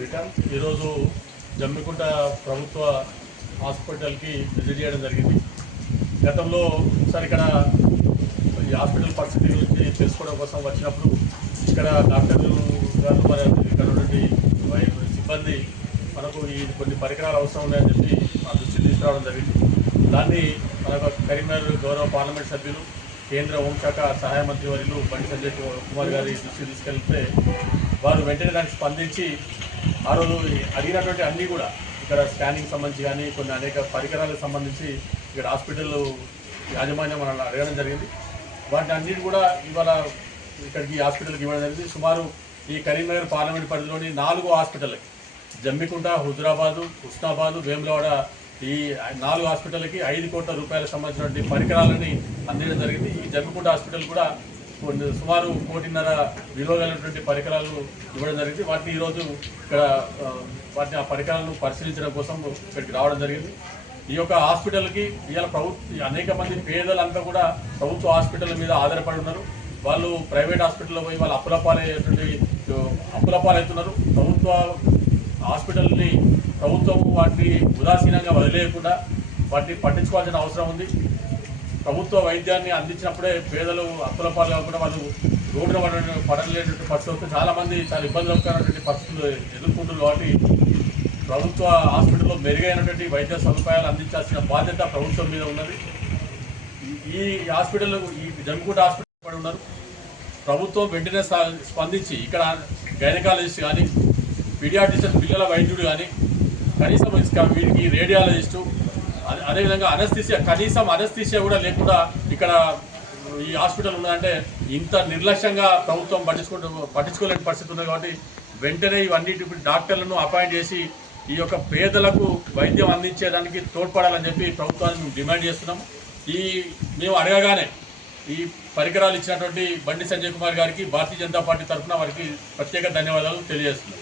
Machine ఈరోజు జమ్మికుంట ప్రభుత్వ హాస్పిటల్కి విజిట్ చేయడం జరిగింది. గతంలో ఒకసారి ఇక్కడ ఈ హాస్పిటల్ పరిస్థితి గురించి తెలుసుకోవడం కోసం వచ్చినప్పుడు ఇక్కడ డాక్టర్లు గారు మరి ఇక్కడ ఉన్నటువంటి సిబ్బంది మనకు ఈ కొన్ని పరికరాలు అవసరం ఉన్నాయని చెప్పి మా దృష్టి తీసుకురావడం జరిగింది. దాన్ని మన కరీంనగర్ గౌరవ పార్లమెంట్ సభ్యులు కేంద్ర హోంశాఖ సహాయ మంత్రి వర్యులు బండి సంజయ్ కుమార్ గారి దృష్టికి తీసుకెళ్తే వారు వెంటనే దానికి స్పందించి ఆ రోజు అడిగినటువంటి అన్నీ కూడా ఇక్కడ స్కానింగ్ సంబంధించి కానీ కొన్ని అనేక పరికరాలకు సంబంధించి ఇక్కడ హాస్పిటల్ యాజమాన్యం మనల్ని అడగడం జరిగింది. వాటిని అన్నిటి కూడా ఇవాళ ఇక్కడికి ఈ హాస్పిటల్కి ఇవ్వడం జరిగింది. సుమారు ఈ కరీంనగర్ పార్లమెంట్ పరిధిలోని నాలుగు హాస్పిటల్కి జమ్మికుంట హుజురాబాదు హుస్నాబాదు వేములవాడ ఈ నాలుగు హాస్పిటల్కి ఐదు కోట్ల రూపాయలకు సంబంధించినటువంటి పరికరాలని అందించడం జరిగింది. ఈ జమ్మికుంట హాస్పిటల్ కూడా కొన్ని సుమారు కోటిన్నర విలువ కలిగినటువంటి పరికరాలు ఇవ్వడం జరిగింది. వాటిని ఈరోజు ఇక్కడ వాటిని ఆ పరికరాలను పరిశీలించడం కోసం ఇక్కడికి రావడం జరిగింది. ఈ యొక్క హాస్పిటల్కి ఇవాళ ప్రభుత్వ అనేక మంది పేదలంతా కూడా ప్రభుత్వ హాస్పిటల్ మీద ఆధారపడి ఉన్నారు. వాళ్ళు ప్రైవేట్ హాస్పిటల్లో పోయి వాళ్ళు అప్పులపాలయ్యేటువంటి అప్పులపాలవుతున్నారు ప్రభుత్వ హాస్పిటల్ని ప్రభుత్వం వాటిని ఉదాసీనంగా వదిలేయకుండా వాటిని పట్టించుకోవాల్సిన అవసరం ఉంది. ప్రభుత్వ వైద్యాన్ని అందించినప్పుడే పేదలు అప్పుల పాలు కాకుండా వాళ్ళు రోడ్డున పడ పడలేనటువంటి పరిస్థితి వస్తే చాలామంది చాలా ఇబ్బందులకరమైనటువంటి పరిస్థితులు ఎదుర్కొంటున్నారు కాబట్టి ప్రభుత్వ హాస్పిటల్లో మెరుగైనటువంటి వైద్య సదుపాయాలు అందించాల్సిన బాధ్యత ప్రభుత్వం మీద ఉన్నది. ఈ- హాస్పిటల్ ఈ జమ్మికుంట హాస్పిటల్ పడి ఉన్నారు. ప్రభుత్వం వెంటనే స్పందించి ఇక్కడ గైనకాలజిస్ట్ కానీ పీడియాట్రిషియన్ పిల్లల వైద్యుడు కానీ కనీసం ఇసుక వీడికి రేడియాలజిస్టు అదే- అదేవిధంగా అనస్థిసియా కనీసం అనస్థిసియా కూడా లేకుండా ఇక్కడ ఈ హాస్పిటల్ ఉన్నదంటే ఇంత నిర్లక్ష్యంగా ప్రభుత్వం పట్టించుకుంటూ పట్టించుకోలేని పరిస్థితి ఉంది కాబట్టి వెంటనే ఇవన్నీ డాక్టర్లను అపాయింట్ చేసి ఈ యొక్క పేదలకు వైద్యం అందించేదానికి తోడ్పడాలని చెప్పి ప్రభుత్వాన్ని మేము డిమాండ్ చేస్తున్నాం. ఈ మేము అడగగానే ఈ పరికరాలు ఇచ్చినటువంటి బండి సంజయ్ కుమార్ గారికి భారతీయ జనతా పార్టీ తరఫున వారికి ప్రత్యేక ధన్యవాదాలు తెలియజేస్తున్నాం.